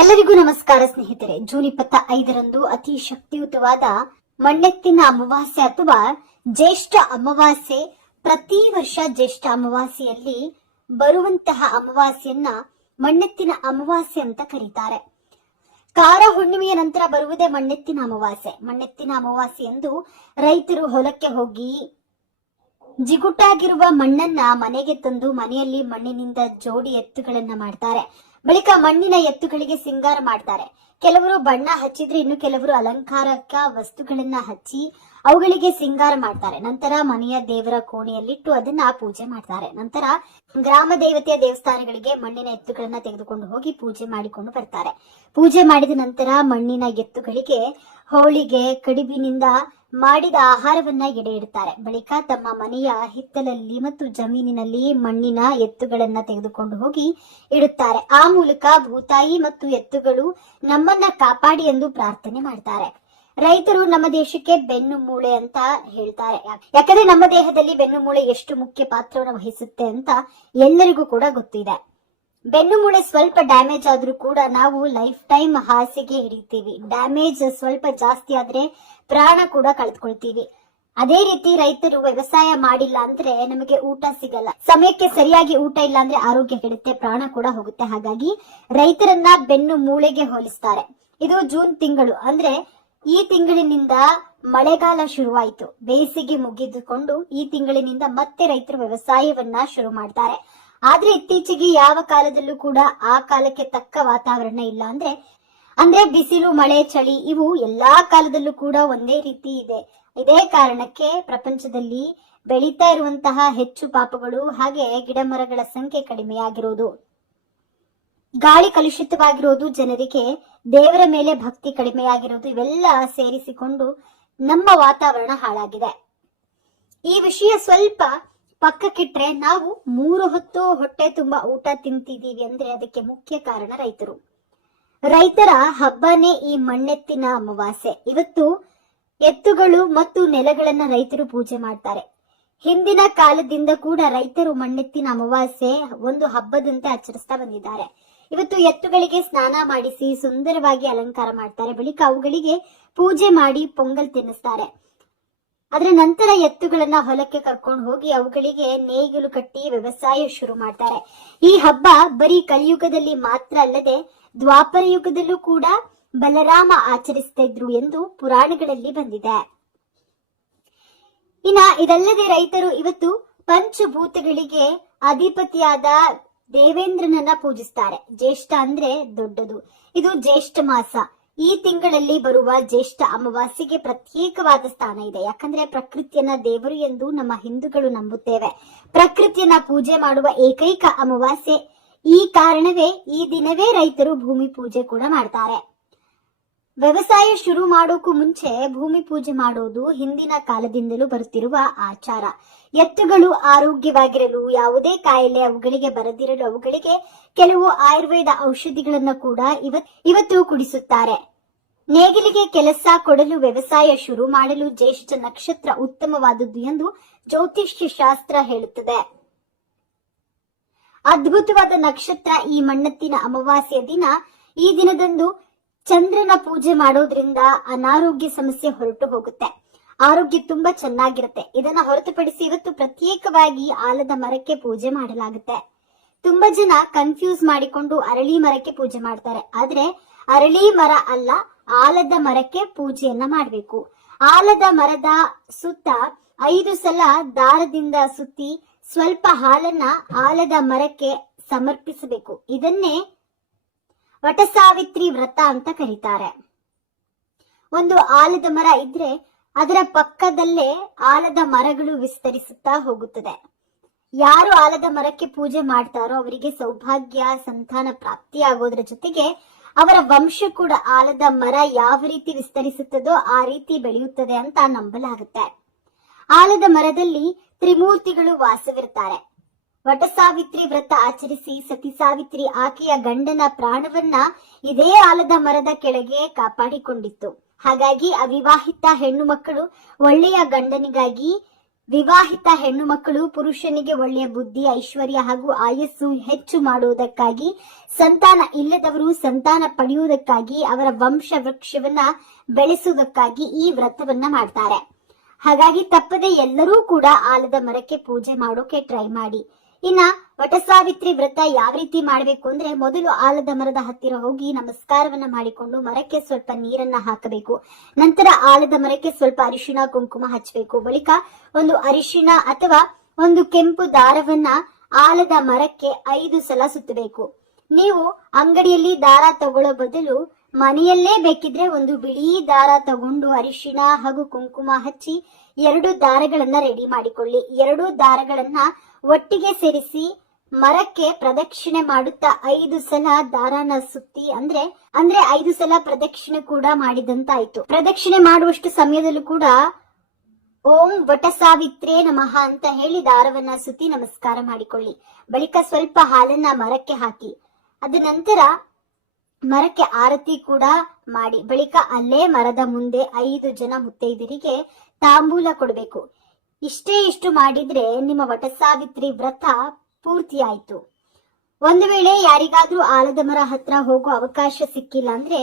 ಎಲ್ಲರಿಗೂ ನಮಸ್ಕಾರ ಸ್ನೇಹಿತರೆ ಜೂನ್ ಇಪ್ಪತ್ತ ಐದರಂದು ಅತಿ ಶಕ್ತಿಯುತವಾದ ಮಣ್ಣೆತ್ತಿನ ಅಮಾವಾಸ್ಯೆ ಅಥವಾ ಜ್ಯೇಷ್ಠ ಅಮಾವಾಸ್ಯೆ ಪ್ರತಿ ವರ್ಷ ಜ್ಯೇಷ್ಠ ಅಮಾವಾಸ್ಯೆಯಲ್ಲಿ ಬರುವಂತಹ ಅಮಾವಾಸ್ಯೆಯನ್ನ ಮಣ್ಣೆತ್ತಿನ ಅಮಾವಾಸ್ಯೆ ಅಂತ ಕರೀತಾರೆ ಕಾರ ಹುಣ್ಣಿಮೆಯ ನಂತರ ಬರುವುದೇ ಮಣ್ಣೆತ್ತಿನ ಅಮಾವಾಸ್ಯೆ ಮಣ್ಣೆತ್ತಿನ ಅಮಾವಾಸ್ಯೆ ಎಂದು ರೈತರು ಹೊಲಕ್ಕೆ ಹೋಗಿ ಜಿಗುಟಾಗಿರುವ ಮಣ್ಣನ್ನ ಮನೆಗೆ ತಂದು ಮನೆಯಲ್ಲಿ ಮಣ್ಣಿನಿಂದ ಜೋಡಿ ಎತ್ತುಗಳನ್ನ ಮಾಡ್ತಾರೆ ಬಳಿಕ ಮಣ್ಣಿನ ಎತ್ತುಗಳಿಗೆ ಸಿಂಗಾರ ಮಾಡ್ತಾರೆ ಕೆಲವರು ಬಣ್ಣ ಹಚ್ಚಿದ್ರೆ ಇನ್ನು ಕೆಲವರು ಅಲಂಕಾರಕ ವಸ್ತುಗಳನ್ನ ಹಚ್ಚಿ ಅವುಗಳಿಗೆ ಸಿಂಗಾರ ಮಾಡ್ತಾರೆ ನಂತರ ಮನೆಯ ದೇವರ ಕೋಣೆಯಲ್ಲಿಟ್ಟು ಅದನ್ನ ಪೂಜೆ ಮಾಡ್ತಾರೆ ನಂತರ ಗ್ರಾಮ ದೇವತೆಯ ದೇವಸ್ಥಾನಗಳಿಗೆ ಮಣ್ಣಿನ ಎತ್ತುಗಳನ್ನ ತೆಗೆದುಕೊಂಡು ಹೋಗಿ ಪೂಜೆ ಮಾಡಿಕೊಂಡು ಬರ್ತಾರೆ ಪೂಜೆ ಮಾಡಿದ ನಂತರ ಮಣ್ಣಿನ ಎತ್ತುಗಳಿಗೆ ಹೋಳಿಗೆ ಕಡಿಬಿನಿಂದ ಮಾಡಿದ ಆಹಾರವನ್ನ ಎಡೆ ಇಡ್ತಾರೆ ಬಳಿಕ ತಮ್ಮ ಮನೆಯ ಹಿತ್ತಲಲ್ಲಿ ಮತ್ತು ಜಮೀನಿನಲ್ಲಿ ಮಣ್ಣಿನ ಎತ್ತುಗಳನ್ನ ತೆಗೆದುಕೊಂಡು ಹೋಗಿ ಇಡುತ್ತಾರೆ ಆ ಮೂಲಕ ಭೂತಾಯಿ ಮತ್ತು ಎತ್ತುಗಳು ನಮ್ಮನ್ನ ಕಾಪಾಡಿ ಎಂದು ಪ್ರಾರ್ಥನೆ ಮಾಡ್ತಾರೆ ರೈತರು ನಮ್ಮ ದೇಶಕ್ಕೆ ಬೆನ್ನು ಮೂಳೆ ಅಂತ ಹೇಳ್ತಾರೆ ಯಾಕಂದ್ರೆ ನಮ್ಮ ದೇಹದಲ್ಲಿ ಬೆನ್ನು ಮೂಳೆ ಎಷ್ಟು ಮುಖ್ಯ ಪಾತ್ರವನ್ನು ವಹಿಸುತ್ತೆ ಅಂತ ಎಲ್ಲರಿಗೂ ಕೂಡ ಗೊತ್ತಿದೆ ಬೆನ್ನು ಮೂಳೆ ಸ್ವಲ್ಪ ಡ್ಯಾಮೇಜ್ ಆದ್ರೂ ಕೂಡ ನಾವು ಲೈಫ್ ಟೈಮ್ ಹಾಸಿಗೆ ಹಿಡಿತೀವಿ ಡ್ಯಾಮೇಜ್ ಸ್ವಲ್ಪ ಜಾಸ್ತಿ ಆದ್ರೆ ಪ್ರಾಣ ಕೂಡ ಕಳೆದುಕೊಳ್ತೀವಿ ಅದೇ ರೀತಿ ರೈತರು ವ್ಯವಸಾಯ ಮಾಡಿಲ್ಲ ಅಂದ್ರೆ ನಮಗೆ ಊಟ ಸಿಗಲ್ಲ ಸಮಯಕ್ಕೆ ಸರಿಯಾಗಿ ಊಟ ಇಲ್ಲ ಅಂದ್ರೆ ಆರೋಗ್ಯ ಕೆಡುತ್ತೆ ಪ್ರಾಣ ಕೂಡ ಹೋಗುತ್ತೆ ಹಾಗಾಗಿ ರೈತರನ್ನ ಬೆನ್ನು ಮೂಳೆಗೆ ಹೋಲಿಸ್ತಾರೆ ಇದು ಜೂನ್ ತಿಂಗಳು ಅಂದ್ರೆ ಈ ತಿಂಗಳಿನಿಂದ ಮಳೆಗಾಲ ಶುರುವಾಯಿತು ಬೇಸಿಗೆ ಮುಗಿದುಕೊಂಡು ಈ ತಿಂಗಳಿನಿಂದ ಮತ್ತೆ ರೈತರು ವ್ಯವಸಾಯವನ್ನ ಶುರು ಮಾಡ್ತಾರೆ ಆದ್ರೆ ಇತ್ತೀಚೆಗೆ ಯಾವ ಕಾಲದಲ್ಲೂ ಕೂಡ ಆ ಕಾಲಕ್ಕೆ ತಕ್ಕ ವಾತಾವರಣ ಇಲ್ಲ ಅಂದ್ರೆ ಅಂದ್ರೆ ಬಿಸಿಲು ಮಳೆ ಚಳಿ ಇವು ಎಲ್ಲಾ ಕಾಲದಲ್ಲೂ ಕೂಡ ಒಂದೇ ರೀತಿ ಇದೆ ಇದೇ ಕಾರಣಕ್ಕೆ ಪ್ರಪಂಚದಲ್ಲಿ ಬೆಳೀತಾ ಇರುವಂತಹ ಹೆಚ್ಚು ಪಾಪಗಳು ಹಾಗೆ ಗಿಡ ಮರಗಳ ಸಂಖ್ಯೆ ಕಡಿಮೆಯಾಗಿರೋದು ಗಾಳಿ ಕಲುಷಿತವಾಗಿರೋದು ಜನರಿಗೆ ದೇವರ ಮೇಲೆ ಭಕ್ತಿ ಕಡಿಮೆಯಾಗಿರೋದು ಇವೆಲ್ಲ ಸೇರಿಸಿಕೊಂಡು ನಮ್ಮ ವಾತಾವರಣ ಹಾಳಾಗಿದೆ ಈ ವಿಷಯ ಸ್ವಲ್ಪ ಪಕ್ಕಕ್ಕಿಟ್ರೆ ನಾವು ಮೂರು ಹೊತ್ತು ಹೊಟ್ಟೆ ತುಂಬಾ ಊಟ ತಿಂತಿದೀವಿ ಅಂದ್ರೆ ಅದಕ್ಕೆ ಮುಖ್ಯ ಕಾರಣ ರೈತರು ರೈತರ ಹಬ್ಬನೇ ಈ ಮಣ್ಣೆತ್ತಿನ ಅಮಾವಾಸ್ಯೆ ಇವತ್ತು ಎತ್ತುಗಳು ಮತ್ತು ನೆಲಗಳನ್ನ ರೈತರು ಪೂಜೆ ಮಾಡ್ತಾರೆ ಹಿಂದಿನ ಕಾಲದಿಂದ ಕೂಡ ರೈತರು ಮಣ್ಣೆತ್ತಿನ ಅಮಾವಾಸ್ಯೆ ಒಂದು ಹಬ್ಬದಂತೆ ಆಚರಿಸ್ತಾ ಬಂದಿದ್ದಾರೆ ಇವತ್ತು ಎತ್ತುಗಳಿಗೆ ಸ್ನಾನ ಮಾಡಿಸಿ ಸುಂದರವಾಗಿ ಅಲಂಕಾರ ಮಾಡ್ತಾರೆ ಬಳಿಕ ಅವುಗಳಿಗೆ ಪೂಜೆ ಮಾಡಿ ಪೊಂಗಲ್ ತಿನ್ನಿಸ್ತಾರೆ ಆದ್ರೆ ನಂತರ ಎತ್ತುಗಳನ್ನ ಹೊಲಕ್ಕೆ ಕರ್ಕೊಂಡು ಹೋಗಿ ಅವುಗಳಿಗೆ ನೇಗಿಲು ಕಟ್ಟಿ ವ್ಯವಸಾಯ ಶುರು ಮಾಡ್ತಾರೆ ಈ ಹಬ್ಬ ಬರೀ ಕಲಿಯುಗದಲ್ಲಿ ಮಾತ್ರ ಅಲ್ಲದೆ ದ್ವಾಪರ ಯುಗದಲ್ಲೂ ಕೂಡ ಬಲರಾಮ ಆಚರಿಸ್ತಾ ಇದ್ರು ಎಂದು ಪುರಾಣಗಳಲ್ಲಿ ಬಂದಿದೆ ಇನ್ನ ಇದಲ್ಲದೆ ರೈತರು ಇವತ್ತು ಪಂಚಭೂತಗಳಿಗೆ ಅಧಿಪತಿಯಾದ ದೇವೇಂದ್ರನನ್ನ ಪೂಜಿಸ್ತಾರೆ ಜ್ಯೇಷ್ಠ ಅಂದ್ರೆ ದೊಡ್ಡದು ಇದು ಜ್ಯೇಷ್ಠ ಮಾಸ ಈ ತಿಂಗಳಲ್ಲಿ ಬರುವ ಜ್ಯೇಷ್ಠ ಅಮಾವಾಸ್ಯೆಗೆ ಪ್ರತ್ಯೇಕವಾದ ಸ್ಥಾನ ಇದೆ ಯಾಕಂದ್ರೆ ಪ್ರಕೃತಿಯನ್ನ ದೇವರು ಎಂದು ನಮ್ಮ ಹಿಂದೂಗಳು ನಂಬುತ್ತೇವೆ ಪ್ರಕೃತಿಯನ್ನ ಪೂಜೆ ಮಾಡುವ ಏಕೈಕ ಅಮಾವಾಸ್ಯೆ ಈ ಕಾರಣವೇ ಈ ದಿನವೇ ರೈತರು ಭೂಮಿ ಪೂಜೆ ಕೂಡ ಮಾಡ್ತಾರೆ ವ್ಯವಸಾಯ ಶುರು ಮಾಡೋಕು ಮುಂಚೆ ಭೂಮಿ ಪೂಜೆ ಮಾಡುವುದು ಹಿಂದಿನ ಕಾಲದಿಂದಲೂ ಬರುತ್ತಿರುವ ಆಚಾರ ಎತ್ತುಗಳು ಆರೋಗ್ಯವಾಗಿರಲು ಯಾವುದೇ ಕಾಯಿಲೆ ಅವುಗಳಿಗೆ ಬರದಿರಲು ಅವುಗಳಿಗೆ ಕೆಲವು ಆಯುರ್ವೇದ ಔಷಧಿಗಳನ್ನು ಕೂಡ ಇವತ್ತು ಕುಡಿಸುತ್ತಾರೆ ನೇಗಿಲಿಗೆ ಕೆಲಸ ಕೊಡಲು ವ್ಯವಸಾಯ ಶುರು ಮಾಡಲು ಜ್ಯೇಷ್ಠ ನಕ್ಷತ್ರ ಉತ್ತಮವಾದದ್ದು ಎಂದು ಜ್ಯೋತಿಷ್ಯ ಶಾಸ್ತ್ರ ಹೇಳುತ್ತದೆ ಅದ್ಭುತವಾದ ನಕ್ಷತ್ರ ಈ ಮಣ್ಣತ್ತಿನ ಅಮಾವಾಸ್ಯ ದಿನ ಈ ದಿನದಂದು ಚಂದ್ರನ ಪೂಜೆ ಮಾಡೋದ್ರಿಂದ ಅನಾರೋಗ್ಯ ಸಮಸ್ಯೆ ಹೊರಟು ಹೋಗುತ್ತೆ ಆರೋಗ್ಯ ತುಂಬಾ ಚೆನ್ನಾಗಿರುತ್ತೆ ಇದನ್ನ ಹೊರತುಪಡಿಸಿ ಇವತ್ತು ಪ್ರತ್ಯೇಕವಾಗಿ ಆಲದ ಮರಕ್ಕೆ ಪೂಜೆ ಮಾಡಲಾಗುತ್ತೆ ತುಂಬಾ ಜನ ಕನ್ಫ್ಯೂಸ್ ಮಾಡಿಕೊಂಡು ಅರಳಿ ಮರಕ್ಕೆ ಪೂಜೆ ಮಾಡ್ತಾರೆ ಆದ್ರೆ ಅರಳಿ ಮರ ಅಲ್ಲ ಆಲದ ಮರಕ್ಕೆ ಪೂಜೆಯನ್ನ ಮಾಡಬೇಕು ಆಲದ ಮರದ ಸುತ್ತ ಐದು ಸಲ ದಾರದಿಂದ ಸುತ್ತಿ ಸ್ವಲ್ಪ ಹಾಲನ್ನ ಆಲದ ಮರಕ್ಕೆ ಸಮರ್ಪಿಸಬೇಕು ಇದನ್ನೇ ವಟಸಾವಿತ್ರಿ ವ್ರತ ಅಂತ ಕರೀತಾರೆ ಒಂದು ಆಲದ ಮರ ಇದ್ರೆ ಅದರ ಪಕ್ಕದಲ್ಲೇ ಆಲದ ಮರಗಳು ವಿಸ್ತರಿಸುತ್ತಾ ಹೋಗುತ್ತದೆ ಯಾರು ಆಲದ ಮರಕ್ಕೆ ಪೂಜೆ ಮಾಡ್ತಾರೋ ಅವರಿಗೆ ಸೌಭಾಗ್ಯ ಸಂತಾನ ಪ್ರಾಪ್ತಿ ಆಗೋದ್ರ ಜೊತೆಗೆ ಅವರ ವಂಶ ಕೂಡ ಆಲದ ಮರ ಯಾವ ರೀತಿ ವಿಸ್ತರಿಸುತ್ತದೋ ಆ ರೀತಿ ಬೆಳೆಯುತ್ತದೆ ಅಂತ ನಂಬಲಾಗುತ್ತೆ ಆಲದ ಮರದಲ್ಲಿ ತ್ರಿಮೂರ್ತಿಗಳು ವಾಸವಿರ್ತಾರೆ ವಟ ಸಾವಿತ್ರಿ ವ್ರತ ಆಚರಿಸಿ ಸತಿ ಸಾವಿತ್ರಿ ಆಕೆಯ ಗಂಡನ ಪ್ರಾಣವನ್ನ ಇದೇ ಆಲದ ಮರದ ಕೆಳಗೆ ಕಾಪಾಡಿಕೊಂಡಿತ್ತು ಹಾಗಾಗಿ ಅವಿವಾಹಿತ ಹೆಣ್ಣು ಮಕ್ಕಳು ಒಳ್ಳೆಯ ಗಂಡನಿಗಾಗಿ ವಿವಾಹಿತ ಹೆಣ್ಣು ಮಕ್ಕಳು ಪುರುಷನಿಗೆ ಒಳ್ಳೆಯ ಬುದ್ಧಿ ಐಶ್ವರ್ಯ ಹಾಗೂ ಆಯಸ್ಸು ಹೆಚ್ಚು ಮಾಡುವುದಕ್ಕಾಗಿ ಸಂತಾನ ಇಲ್ಲದವರು ಸಂತಾನ ಪಡೆಯುವುದಕ್ಕಾಗಿ ಅವರ ವಂಶ ವೃಕ್ಷವನ್ನ ಬೆಳೆಸುವುದಕ್ಕಾಗಿ ಈ ವ್ರತವನ್ನ ಮಾಡ್ತಾರೆ ಹಾಗಾಗಿ ತಪ್ಪದೆ ಎಲ್ಲರೂ ಕೂಡ ಆಲದ ಮರಕ್ಕೆ ಪೂಜೆ ಮಾಡೋಕೆ ಟ್ರೈ ಮಾಡಿ ಇನ್ನ ವಟಸಾವಿತ್ರಿ ವ್ರತ ಯಾವ ರೀತಿ ಮಾಡಬೇಕು ಅಂದ್ರೆ ಮೊದಲು ಆಲದ ಮರದ ಹತ್ತಿರ ಹೋಗಿ ನಮಸ್ಕಾರವನ್ನ ಮಾಡಿಕೊಂಡು ಮರಕ್ಕೆ ಸ್ವಲ್ಪ ನೀರನ್ನ ಹಾಕಬೇಕು ನಂತರ ಆಲದ ಮರಕ್ಕೆ ಸ್ವಲ್ಪ ಅರಿಶಿಣ ಕುಂಕುಮ ಹಚ್ಚಬೇಕು ಬಳಿಕ ಒಂದು ಅರಿಶಿಣ ಅಥವಾ ಒಂದು ಕೆಂಪು ದಾರವನ್ನ ಆಲದ ಮರಕ್ಕೆ ಐದು ಸಲ ಸುತ್ತಬೇಕು ನೀವು ಅಂಗಡಿಯಲ್ಲಿ ದಾರ ತಗೊಳ್ಳೋ ಬದಲು ಮನೆಯಲ್ಲೇ ಬೇಕಿದ್ರೆ ಒಂದು ಬಿಳಿ ದಾರ ತಗೊಂಡು ಅರಿಶಿನ ಹಾಗೂ ಕುಂಕುಮ ಹಚ್ಚಿ ಎರಡು ದಾರಗಳನ್ನ ರೆಡಿ ಮಾಡಿಕೊಳ್ಳಿ ಎರಡು ದಾರಗಳನ್ನ ಒಟ್ಟಿಗೆ ಸೇರಿಸಿ ಮರಕ್ಕೆ ಪ್ರದಕ್ಷಿಣೆ ಮಾಡುತ್ತಾ ಐದು ಸಲ ದಾರಾನ ಸುತ್ತಿ ಅಂದ್ರೆ ಅಂದ್ರೆ ಐದು ಸಲ ಪ್ರದಕ್ಷಿಣೆ ಕೂಡ ಮಾಡಿದಂತಾಯ್ತು ಪ್ರದಕ್ಷಿಣೆ ಮಾಡುವಷ್ಟು ಸಮಯದಲ್ಲೂ ಕೂಡ ಓಂ ವಟ ಸಾವಿತ್ರೇ ನಮಃ ಅಂತ ಹೇಳಿ ದಾರವನ್ನ ಸುತ್ತಿ ನಮಸ್ಕಾರ ಮಾಡಿಕೊಳ್ಳಿ ಬಳಿಕ ಸ್ವಲ್ಪ ಹಾಲನ್ನ ಮರಕ್ಕೆ ಹಾಕಿ ಅದ ನಂತರ ಮರಕ್ಕೆ ಆರತಿ ಕೂಡ ಮಾಡಿ ಬಳಿಕ ಅಲ್ಲೇ ಮರದ ಮುಂದೆ ಐದು ಜನ ಮುತ್ತೈದರಿಗೆ ತಾಂಬೂಲ ಕೊಡಬೇಕು ಇಷ್ಟೇ ಇಷ್ಟು ಮಾಡಿದ್ರೆ ನಿಮ್ಮ ವಟ ಸಾವಿತ್ರಿ ವ್ರತ ಆಯ್ತು ಒಂದು ವೇಳೆ ಯಾರಿಗಾದ್ರೂ ಆಲದ ಮರ ಹತ್ರ ಹೋಗೋ ಅವಕಾಶ ಸಿಕ್ಕಿಲ್ಲ ಅಂದ್ರೆ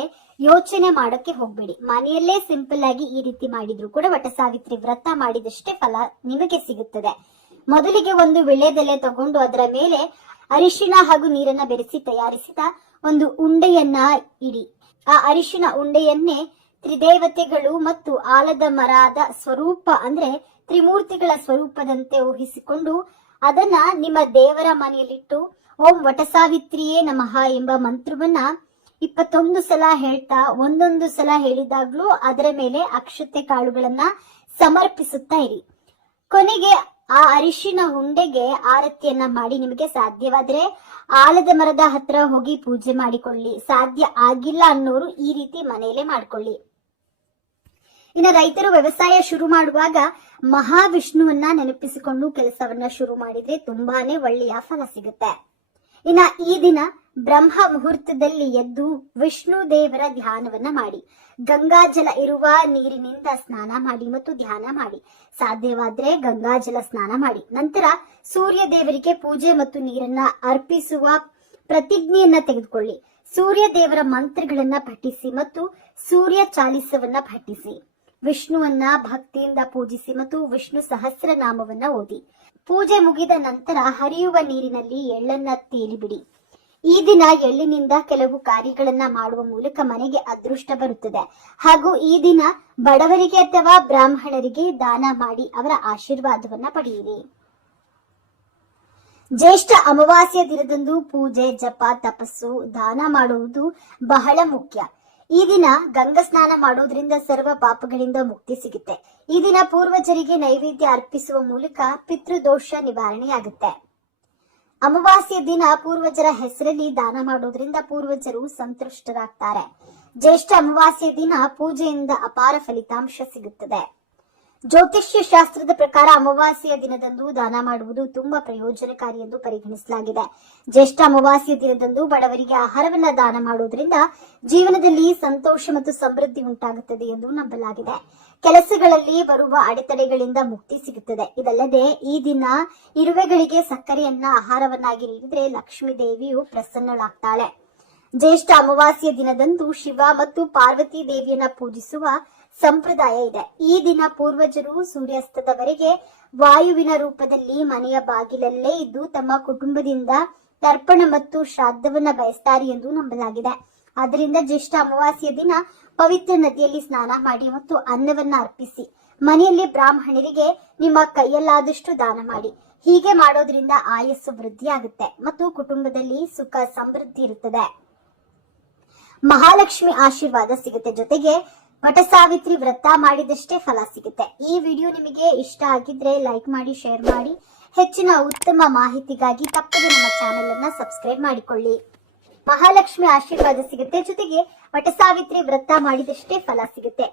ಯೋಚನೆ ಮಾಡಕ್ಕೆ ಹೋಗ್ಬೇಡಿ ಮನೆಯಲ್ಲೇ ಸಿಂಪಲ್ ಆಗಿ ಈ ರೀತಿ ಮಾಡಿದ್ರು ಕೂಡ ವಟ ಸಾವಿತ್ರಿ ವ್ರತ ಮಾಡಿದಷ್ಟೇ ಫಲ ನಿಮಗೆ ಸಿಗುತ್ತದೆ ಮೊದಲಿಗೆ ಒಂದು ವಿಳೆದೆಲೆ ತಗೊಂಡು ಅದರ ಮೇಲೆ ಅರಿಶಿನ ಹಾಗೂ ನೀರನ್ನ ಬೆರೆಸಿ ತಯಾರಿಸಿದ ಒಂದು ಉಂಡೆಯನ್ನ ಇಡಿ ಆ ಅರಿಶಿನ ಉಂಡೆಯನ್ನೇ ತ್ರಿದೇವತೆಗಳು ಮತ್ತು ಆಲದ ಮರದ ಸ್ವರೂಪ ಅಂದ್ರೆ ತ್ರಿಮೂರ್ತಿಗಳ ಸ್ವರೂಪದಂತೆ ಊಹಿಸಿಕೊಂಡು ಅದನ್ನ ನಿಮ್ಮ ದೇವರ ಮನೆಯಲ್ಲಿಟ್ಟು ಓಂ ವಟಸಾವಿತ್ರಿಯೇ ನಮಃ ಎಂಬ ಮಂತ್ರವನ್ನ ಇಪ್ಪತ್ತೊಂದು ಸಲ ಹೇಳ್ತಾ ಒಂದೊಂದು ಸಲ ಹೇಳಿದಾಗ್ಲೂ ಅದರ ಮೇಲೆ ಅಕ್ಷತೆ ಕಾಳುಗಳನ್ನ ಸಮರ್ಪಿಸುತ್ತಾ ಇರಿ ಕೊನೆಗೆ ಆ ಅರಿಶಿನ ಉಂಡೆಗೆ ಆರತಿಯನ್ನ ಮಾಡಿ ನಿಮಗೆ ಸಾಧ್ಯವಾದ್ರೆ ಆಲದ ಮರದ ಹತ್ರ ಹೋಗಿ ಪೂಜೆ ಮಾಡಿಕೊಳ್ಳಿ ಸಾಧ್ಯ ಆಗಿಲ್ಲ ಅನ್ನೋರು ಈ ರೀತಿ ಮನೆಯಲ್ಲೇ ಮಾಡ್ಕೊಳ್ಳಿ ಇನ್ನು ರೈತರು ವ್ಯವಸಾಯ ಶುರು ಮಾಡುವಾಗ ಮಹಾವಿಷ್ಣುವನ್ನ ನೆನಪಿಸಿಕೊಂಡು ಕೆಲಸವನ್ನ ಶುರು ಮಾಡಿದ್ರೆ ತುಂಬಾನೇ ಒಳ್ಳೆಯ ಫಲ ಸಿಗುತ್ತೆ ಇನ್ನ ಈ ದಿನ ಬ್ರಹ್ಮ ಮುಹೂರ್ತದಲ್ಲಿ ಎದ್ದು ವಿಷ್ಣು ದೇವರ ಧ್ಯಾನವನ್ನ ಮಾಡಿ ಗಂಗಾಜಲ ಇರುವ ನೀರಿನಿಂದ ಸ್ನಾನ ಮಾಡಿ ಮತ್ತು ಧ್ಯಾನ ಮಾಡಿ ಸಾಧ್ಯವಾದ್ರೆ ಗಂಗಾಜಲ ಸ್ನಾನ ಮಾಡಿ ನಂತರ ಸೂರ್ಯ ದೇವರಿಗೆ ಪೂಜೆ ಮತ್ತು ನೀರನ್ನ ಅರ್ಪಿಸುವ ಪ್ರತಿಜ್ಞೆಯನ್ನ ತೆಗೆದುಕೊಳ್ಳಿ ಸೂರ್ಯ ದೇವರ ಮಂತ್ರಗಳನ್ನ ಪಠಿಸಿ ಮತ್ತು ಸೂರ್ಯ ಚಾಲಿಸವನ್ನ ಪಠಿಸಿ ವಿಷ್ಣುವನ್ನ ಭಕ್ತಿಯಿಂದ ಪೂಜಿಸಿ ಮತ್ತು ವಿಷ್ಣು ಸಹಸ್ರನಾಮವನ್ನ ಓದಿ ಪೂಜೆ ಮುಗಿದ ನಂತರ ಹರಿಯುವ ನೀರಿನಲ್ಲಿ ಎಳ್ಳನ್ನ ತೇಲಿಬಿಡಿ ಈ ದಿನ ಎಳ್ಳಿನಿಂದ ಕೆಲವು ಕಾರ್ಯಗಳನ್ನ ಮಾಡುವ ಮೂಲಕ ಮನೆಗೆ ಅದೃಷ್ಟ ಬರುತ್ತದೆ ಹಾಗೂ ಈ ದಿನ ಬಡವರಿಗೆ ಅಥವಾ ಬ್ರಾಹ್ಮಣರಿಗೆ ದಾನ ಮಾಡಿ ಅವರ ಆಶೀರ್ವಾದವನ್ನ ಪಡೆಯಿರಿ ಜ್ಯೇಷ್ಠ ಅಮಾವಾಸ್ಯ ದಿನದಂದು ಪೂಜೆ ಜಪ ತಪಸ್ಸು ದಾನ ಮಾಡುವುದು ಬಹಳ ಮುಖ್ಯ ಈ ದಿನ ಗಂಗಾ ಸ್ನಾನ ಮಾಡೋದ್ರಿಂದ ಸರ್ವ ಪಾಪಗಳಿಂದ ಮುಕ್ತಿ ಸಿಗುತ್ತೆ ಈ ದಿನ ಪೂರ್ವಜರಿಗೆ ನೈವೇದ್ಯ ಅರ್ಪಿಸುವ ಮೂಲಕ ಪಿತೃದೋಷ ನಿವಾರಣೆಯಾಗುತ್ತೆ ಅಮಾವಾಸ್ಯ ದಿನ ಪೂರ್ವಜರ ಹೆಸರಲ್ಲಿ ದಾನ ಮಾಡೋದ್ರಿಂದ ಪೂರ್ವಜರು ಸಂತುಷ್ಟರಾಗ್ತಾರೆ ಜ್ಯೇಷ್ಠ ಅಮಾವಾಸ್ಯ ದಿನ ಪೂಜೆಯಿಂದ ಅಪಾರ ಫಲಿತಾಂಶ ಸಿಗುತ್ತದೆ ಜ್ಯೋತಿಷ್ಯ ಶಾಸ್ತ್ರದ ಪ್ರಕಾರ ಅಮಾವಾಸ್ಯೆಯ ದಿನದಂದು ದಾನ ಮಾಡುವುದು ತುಂಬಾ ಪ್ರಯೋಜನಕಾರಿ ಎಂದು ಪರಿಗಣಿಸಲಾಗಿದೆ ಜ್ಯೇಷ್ಠ ಅಮಾವಾಸ್ಯೆಯ ದಿನದಂದು ಬಡವರಿಗೆ ಆಹಾರವನ್ನ ದಾನ ಮಾಡುವುದರಿಂದ ಜೀವನದಲ್ಲಿ ಸಂತೋಷ ಮತ್ತು ಸಮೃದ್ಧಿ ಉಂಟಾಗುತ್ತದೆ ಎಂದು ನಂಬಲಾಗಿದೆ ಕೆಲಸಗಳಲ್ಲಿ ಬರುವ ಅಡೆತಡೆಗಳಿಂದ ಮುಕ್ತಿ ಸಿಗುತ್ತದೆ ಇದಲ್ಲದೆ ಈ ದಿನ ಇರುವೆಗಳಿಗೆ ಸಕ್ಕರೆಯನ್ನ ಆಹಾರವನ್ನಾಗಿ ನೀಡಿದರೆ ಲಕ್ಷ್ಮೀ ದೇವಿಯು ಪ್ರಸನ್ನಳಾಗ್ತಾಳೆ ಜ್ಯೇಷ್ಠ ಅಮಾವಾಸ್ಯ ದಿನದಂದು ಶಿವ ಮತ್ತು ಪಾರ್ವತಿ ದೇವಿಯನ್ನ ಪೂಜಿಸುವ ಸಂಪ್ರದಾಯ ಇದೆ ಈ ದಿನ ಪೂರ್ವಜರು ಸೂರ್ಯಾಸ್ತದವರೆಗೆ ವಾಯುವಿನ ರೂಪದಲ್ಲಿ ಮನೆಯ ಬಾಗಿಲಲ್ಲೇ ಇದ್ದು ತಮ್ಮ ಕುಟುಂಬದಿಂದ ತರ್ಪಣ ಮತ್ತು ಶ್ರಾದ್ದವನ್ನ ಬಯಸ್ತಾರೆ ಎಂದು ನಂಬಲಾಗಿದೆ ಅದರಿಂದ ಜ್ಯೇಷ್ಠ ಅಮಾವಾಸ್ಯ ದಿನ ಪವಿತ್ರ ನದಿಯಲ್ಲಿ ಸ್ನಾನ ಮಾಡಿ ಮತ್ತು ಅನ್ನವನ್ನ ಅರ್ಪಿಸಿ ಮನೆಯಲ್ಲಿ ಬ್ರಾಹ್ಮಣರಿಗೆ ನಿಮ್ಮ ಕೈಯಲ್ಲಾದಷ್ಟು ದಾನ ಮಾಡಿ ಹೀಗೆ ಮಾಡೋದ್ರಿಂದ ಆಯಸ್ಸು ವೃದ್ಧಿಯಾಗುತ್ತೆ ಮತ್ತು ಕುಟುಂಬದಲ್ಲಿ ಸುಖ ಸಮೃದ್ಧಿ ಇರುತ್ತದೆ ಮಹಾಲಕ್ಷ್ಮಿ ಆಶೀರ್ವಾದ ಸಿಗುತ್ತೆ ಜೊತೆಗೆ ವಟ ಸಾವಿತ್ರಿ ವ್ರತ ಮಾಡಿದಷ್ಟೇ ಫಲ ಸಿಗುತ್ತೆ ಈ ವಿಡಿಯೋ ನಿಮಗೆ ಇಷ್ಟ ಆಗಿದ್ರೆ ಲೈಕ್ ಮಾಡಿ ಶೇರ್ ಮಾಡಿ ಹೆಚ್ಚಿನ ಉತ್ತಮ ಮಾಹಿತಿಗಾಗಿ ತಪ್ಪದೆ ನಮ್ಮ ಚಾನೆಲ್ ಅನ್ನ ಸಬ್ಸ್ಕ್ರೈಬ್ ಮಾಡಿಕೊಳ್ಳಿ ಮಹಾಲಕ್ಷ್ಮಿ ಆಶೀರ್ವಾದ ಸಿಗುತ್ತೆ ಜೊತೆಗೆ ವಟ ಸಾವಿತ್ರಿ ವ್ರತ ಮಾಡಿದಷ್ಟೇ ಫಲ ಸಿಗುತ್ತೆ